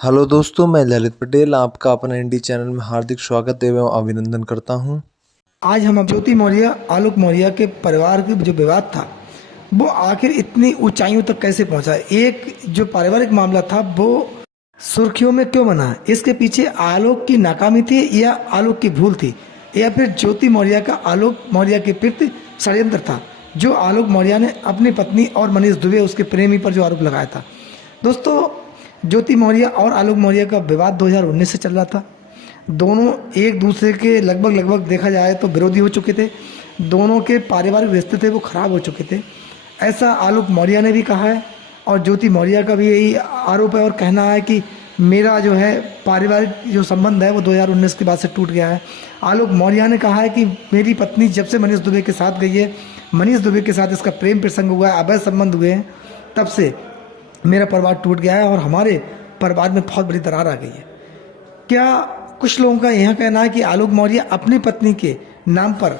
Hello दोस्तों, मैं ललित पटेल आपका अपना इंडी चैनल में हार्दिक स्वागत एवं अभिनंदन करता हूं। आज हम ज्योति मौर्य आलोक मौर्य के परिवार के जो विवाद था वो आखिर इतनी ऊंचाइयों तक कैसे पहुंचा। एक जो पारिवारिक मामला था वो सुर्खियों में क्यों बना, इसके पीछे आलोक की नाकामी थी या आलोक की भूल थी या फिर ज्योति मौर्य का आलोक मौर्य के प्रति षड्यंत्र था जो आलोक मौर्य ने अपनी पत्नी और मनीष दुबे उसके प्रेमी पर जो आरोप लगाया था। दोस्तों, ज्योति मौर्य और आलोक मौर्य का विवाद 2019 से चल रहा था। दोनों एक दूसरे के लगभग देखा जाए तो विरोधी हो चुके थे। दोनों के पारिवारिक रिश्ते थे वो खराब हो चुके थे, ऐसा आलोक मौर्य ने भी कहा है और ज्योति मौर्य का भी यही आरोप है और कहना है कि मेरा जो है पारिवारिक जो संबंध है वो 2019 के बाद से टूट गया है। आलोक मौर्य ने कहा है कि मेरी पत्नी जब से मनीष दुबे के साथ गई है, मनीष दुबे के साथ इसका प्रेम प्रसंग हुआ है, अवैध संबंध हुए हैं, तब से मेरा परिवार टूट गया है और हमारे परिवार में बहुत बड़ी दरार आ गई है। क्या कुछ लोगों का यह कहना है कि आलोक मौर्य अपनी पत्नी के नाम पर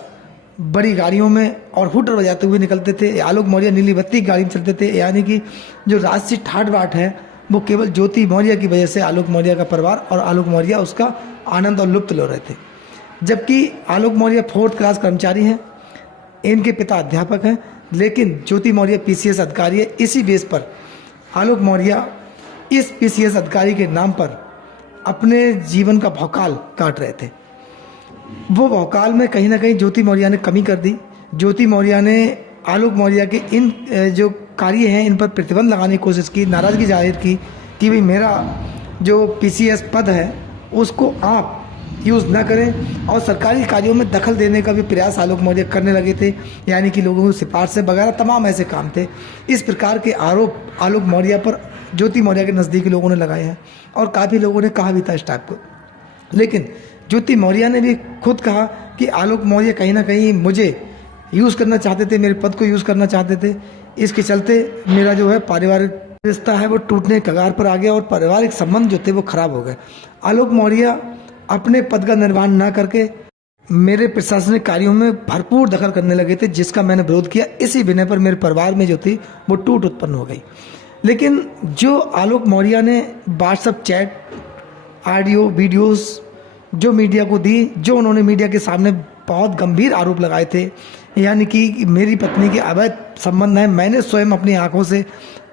बड़ी गाड़ियों में और हुटर बजाते हुए निकलते थे। आलोक मौर्य नीली बत्ती गाड़ी में चलते थे, यानी कि जो राजसी ठाट बाट है वो केवल ज्योति मौर्य की वजह से आलोक मौर्य का परिवार और आलोक मौर्य उसका आनंद और लुत्फ ले रहे थे। जबकि आलोक मौर्य 4th क्लास कर्मचारी हैं, इनके पिता अध्यापक हैं, लेकिन ज्योति मौर्य पीसीएस अधिकारी है। इसी बेस पर आलोक मौर्य इस पीसीएस अधिकारी के नाम पर अपने जीवन का भौकाल काट रहे थे। वो भौकाल में कहीं ना कहीं ज्योति मौर्य ने कमी कर दी। ज्योति मौर्य ने आलोक मौर्य के इन जो कार्य हैं इन पर प्रतिबंध लगाने की कोशिश की, नाराज़गी जाहिर की कि भाई मेरा जो पीसीएस पद है उसको आप यूज़ ना करें, और सरकारी कार्यों में दखल देने का भी प्रयास आलोक मौर्य करने लगे थे, यानी कि लोगों की सिफारिशें वगैरह तमाम ऐसे काम थे। इस प्रकार के आरोप आलोक मौर्य पर ज्योति मौर्य के नज़दीकी लोगों ने लगाए हैं और काफ़ी लोगों ने कहा भी था इस टाइप को। लेकिन ज्योति मौर्य ने भी खुद कहा कि आलोक मौर्य कहीं ना कहीं मुझे यूज़ करना चाहते थे, मेरे पद को यूज़ करना चाहते थे। इसके चलते मेरा जो है पारिवारिक रिश्ता है वो टूटने के कगार पर आ गया और पारिवारिक संबंध जो थे वो खराब हो गए। आलोक मौर्य अपने पद का निर्वहन ना करके मेरे प्रशासनिक कार्यों में भरपूर दखल करने लगे थे, जिसका मैंने विरोध किया। इसी बिना पर मेरे परिवार में जो थी वो टूट उत्पन्न हो गई। लेकिन जो आलोक मौर्य ने व्हाट्सएप चैट, ऑडियो, वीडियोस जो मीडिया को दी, जो उन्होंने मीडिया के सामने बहुत गंभीर आरोप लगाए थे, यानी कि मेरी पत्नी के अवैध संबंध हैं। मैंने स्वयं अपनी आंखों से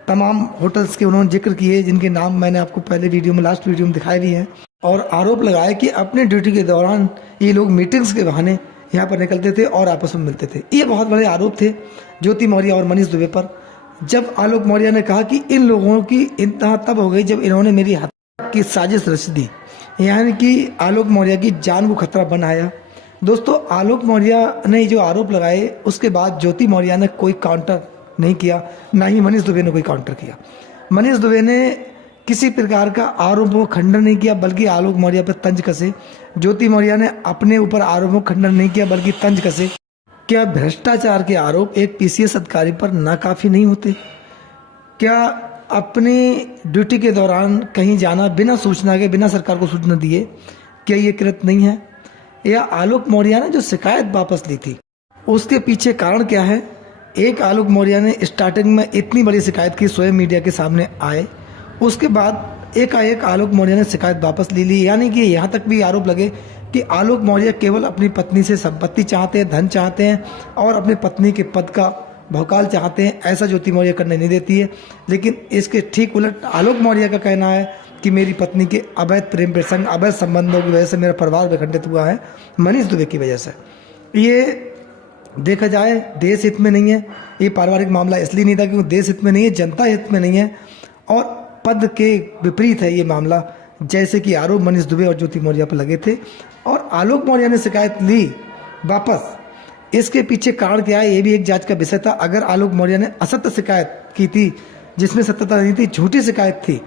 तमाम होटल्स के उन्होंने जिक्र किए जिनके नाम मैंने आपको पहले वीडियो में, लास्ट वीडियो में दिखाए भी हैं, और आरोप लगाया कि अपने ड्यूटी के दौरान ये लोग मीटिंग्स के बहाने यहाँ पर निकलते थे और आपस में मिलते थे। ये बहुत बड़े आरोप थे ज्योति मौर्य और मनीष दुबे पर। जब आलोक मौर्य ने कहा कि इन लोगों की इंतहा तब हो गई जब इन्होंने मेरी हत्या की साजिश रच दी, यानी कि आलोक मौर्य की जान को खतरा बनाया। दोस्तों, आलोक मौर्य ने जो आरोप लगाए उसके बाद ज्योति मौर्य ने कोई काउंटर नहीं किया, ना ही मनीष दुबे ने कोई काउंटर किया। मनीष दुबे ने किसी प्रकार का आरोप को खंडन नहीं किया बल्कि आलोक मौर्य पर तंज कसे। ज्योति मौर्य ने अपने ऊपर आरोपों को खंडन नहीं किया बल्कि तंज कसे। क्या भ्रष्टाचार के आरोप एक पीसीएस अधिकारी पर नाकाफी नहीं होते? क्या अपनी ड्यूटी के दौरान कहीं जाना बिना सूचना के, बिना सरकार को सूचना दिए, क्या ये कृत्य नहीं है? या आलोक मौर्य ने जो शिकायत वापस ली थी उसके पीछे कारण क्या है? एक आलोक मौर्य ने स्टार्टिंग में इतनी बड़ी शिकायत की, स्वयं मीडिया के सामने आए, उसके बाद एकाएक आलोक मौर्य ने शिकायत वापस ले ली। यानी कि यहाँ तक भी आरोप लगे कि आलोक मौर्य केवल अपनी पत्नी से संपत्ति चाहते हैं, धन चाहते हैं और अपनी पत्नी के पद का भौकाल चाहते हैं। ऐसा ज्योति मौर्य करने नहीं देती है। लेकिन इसके ठीक उलट आलोक मौर्य का कहना है कि मेरी पत्नी के अवैध प्रेम प्रसंग, अवैध संबंधों की वजह से मेरा परिवार विखंडित हुआ है मनीष दुबे की वजह से। ये देखा जाए देश हित में नहीं है, ये पारिवारिक मामला इसलिए नहीं था क्योंकि देश हित में नहीं है, जनता हित में नहीं है और पद के विपरीत है ये मामला, जैसे कि आरोप मनीष दुबे और ज्योति मौर्य पर लगे थे। और आलोक मौर्य ने शिकायत ली वापस, इसके पीछे कारण क्या है ये भी एक जांच का विषय था। अगर आलोक मौर्य ने असत्य शिकायत की थी जिसमें सत्यता नहीं थी, झूठी शिकायत थी,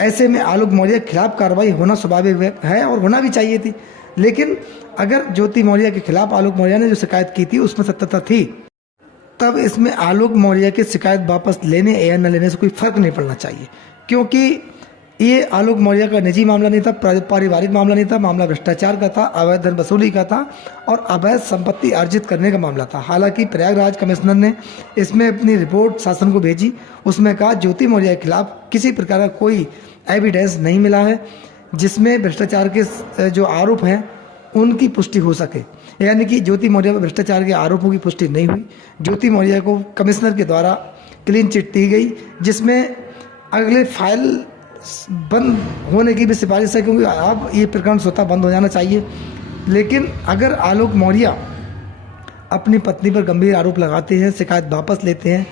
ऐसे में आलोक मौर्य के खिलाफ कार्रवाई होना स्वाभाविक है और होना भी चाहिए थी। लेकिन अगर ज्योति मौर्य के खिलाफ आलोक मौर्य ने जो शिकायत की थी उसमें सत्यता थी, तब इसमें आलोक मौर्य की शिकायत वापस लेने या न लेने से कोई फर्क नहीं पड़ना चाहिए, क्योंकि ये आलोक मौर्य का निजी मामला नहीं था, पारिवारिक मामला नहीं था, मामला भ्रष्टाचार का था, अवैध धन वसूली का था और अवैध संपत्ति अर्जित करने का मामला था। हालांकि प्रयागराज कमिश्नर ने इसमें अपनी रिपोर्ट शासन को भेजी, उसमें कहा ज्योति मौर्य के खिलाफ किसी प्रकार का कोई एविडेंस नहीं मिला है जिसमें भ्रष्टाचार के जो आरोप हैं उनकी पुष्टि हो सके। यानी कि ज्योति मौर्य पर भ्रष्टाचार के आरोपों की पुष्टि नहीं हुई। ज्योति मौर्य को कमिश्नर के द्वारा क्लीन चिट दी गई, जिसमें अगले फाइल बंद होने की भी सिफारिश है, क्योंकि अब ये प्रकरण स्वतः बंद हो जाना चाहिए। लेकिन अगर आलोक मौर्य अपनी पत्नी पर गंभीर आरोप लगाते हैं, शिकायत वापस लेते हैं,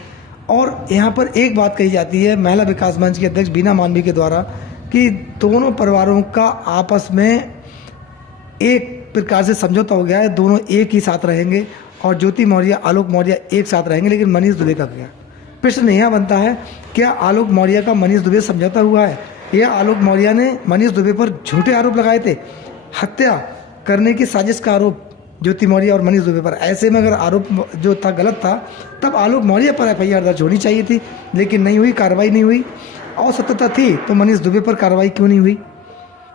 और यहाँ पर एक बात कही जाती है महिला विकास मंच के अध्यक्ष बीना मानवी के द्वारा कि दोनों परिवारों का आपस में एक प्रकार से समझौता हो गया है, दोनों एक ही साथ रहेंगे और ज्योति मौर्य आलोक मौर्य एक साथ रहेंगे। लेकिन मनीष दुबे का क्या? प्रश्न यह बनता है, क्या आलोक मौर्य का मनीष दुबे समझौता हुआ है या आलोक मौर्य ने मनीष दुबे पर झूठे आरोप लगाए थे? हत्या करने की साजिश का आरोप ज्योति मौर्य और मनीष दुबे पर। ऐसे में अगर आरोप जो था गलत था, तब आलोक मौर्य पर एफआईआर दर्ज होनी चाहिए थी, लेकिन नहीं हुई, कार्रवाई नहीं हुई। और सत्यता थी तो मनीष दुबे पर कार्रवाई क्यों नहीं हुई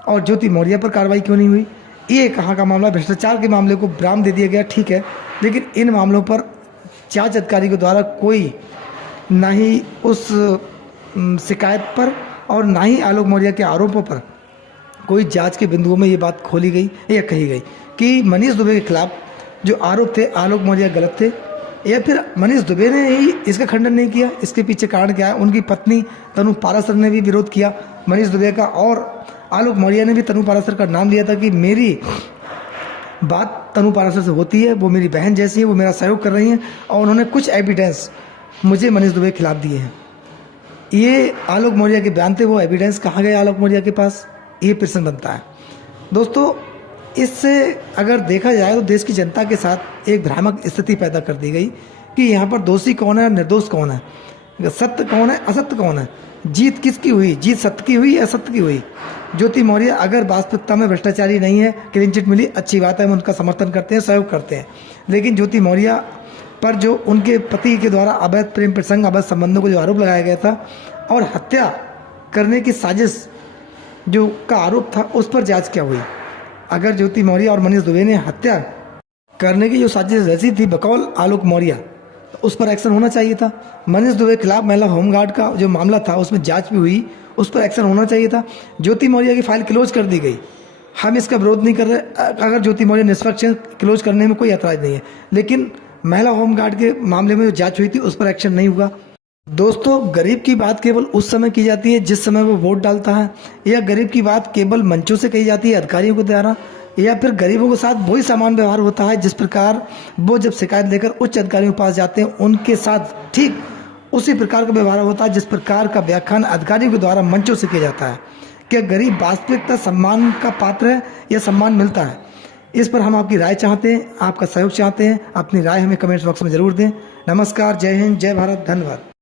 और ज्योति मौर्य पर कार्रवाई क्यों नहीं हुई? ये कहाँ का मामला? भ्रष्टाचार के मामले को विराम दे दिया गया, ठीक है, लेकिन इन मामलों पर जांच अधिकारी के द्वारा कोई ना ही उस शिकायत पर और ना ही आलोक मौर्य के आरोपों पर कोई जांच के बिंदुओं में ये बात खोली गई या कही गई कि मनीष दुबे के खिलाफ जो आरोप थे आलोक मौर्य गलत थे, या फिर मनीष दुबे ने ही इसका खंडन नहीं किया। इसके पीछे कारण क्या है? उनकी पत्नी तनु पाराशर ने भी विरोध किया मनीष दुबे का, और आलोक मौर्य ने भी तनु पाराशर का नाम लिया था कि मेरी बात तनु पाराशर से होती है, वो मेरी बहन जैसी है, वो मेरा सहयोग कर रही हैं, और उन्होंने कुछ एविडेंस मुझे मनीष दुबे के खिलाफ दिए हैं। ये आलोक मौर्य के बयान थे, वो एविडेंस कहाँ गए आलोक मौर्य के पास? ये प्रश्न बनता है। दोस्तों, इससे अगर देखा जाए तो देश की जनता के साथ एक भ्रामक स्थिति पैदा कर दी गई कि यहाँ पर दोषी कौन है और निर्दोष कौन है, सत्य कौन है, असत्य कौन है, जीत किसकी हुई, जीत सत्य की हुई या असत्य की हुई। ज्योति मौर्य अगर वास्तविकता में भ्रष्टाचारी नहीं है, क्लीन चिट मिली, अच्छी बात है, हम उनका समर्थन करते हैं, सहयोग करते हैं। लेकिन ज्योति मौर्य पर जो उनके पति के द्वारा अवैध प्रेम प्रसंग, अवैध संबंधों को जो आरोप लगाया गया था और हत्या करने की साजिश जो का आरोप था, उस पर जांच क्या हुई? अगर ज्योति मौर्य और मनीष दुबे ने हत्या करने की जो साजिश रची थी बकौल आलोक मौर्य, तो उस पर एक्शन होना चाहिए था। मनीष दुबे के खिलाफ महिला होमगार्ड का जो मामला था उसमें जांच भी हुई, उस पर एक्शन होना चाहिए था। ज्योति मौर्य की फाइल क्लोज कर दी गई, हम इसका विरोध नहीं कर रहे, अगर ज्योति मौर्य निष्पक्ष क्लोज करने में कोई ऐतराज नहीं है, लेकिन महिला होमगार्ड के मामले में जो जांच हुई थी उस पर एक्शन नहीं हुआ। दोस्तों, गरीब की बात केवल उस समय की जाती है जिस समय वो वोट डालता है, या गरीब की बात केवल मंचों से कही जाती है अधिकारियों के द्वारा, या फिर गरीबों के साथ वही समान व्यवहार होता है जिस प्रकार वो जब शिकायत लेकर उच्च अधिकारियों के पास जाते हैं उनके साथ ठीक उसी प्रकार का व्यवहार होता है जिस प्रकार का व्याख्यान अधिकारियों के द्वारा मंचों से किया जाता है। क्या गरीब वास्तविकता सम्मान का पात्र है या सम्मान मिलता है? इस पर हम आपकी राय चाहते हैं, आपका सहयोग चाहते हैं। अपनी राय हमें कमेंट्स बॉक्स में जरूर दें। नमस्कार, जय हिंद, जय भारत, धन्यवाद।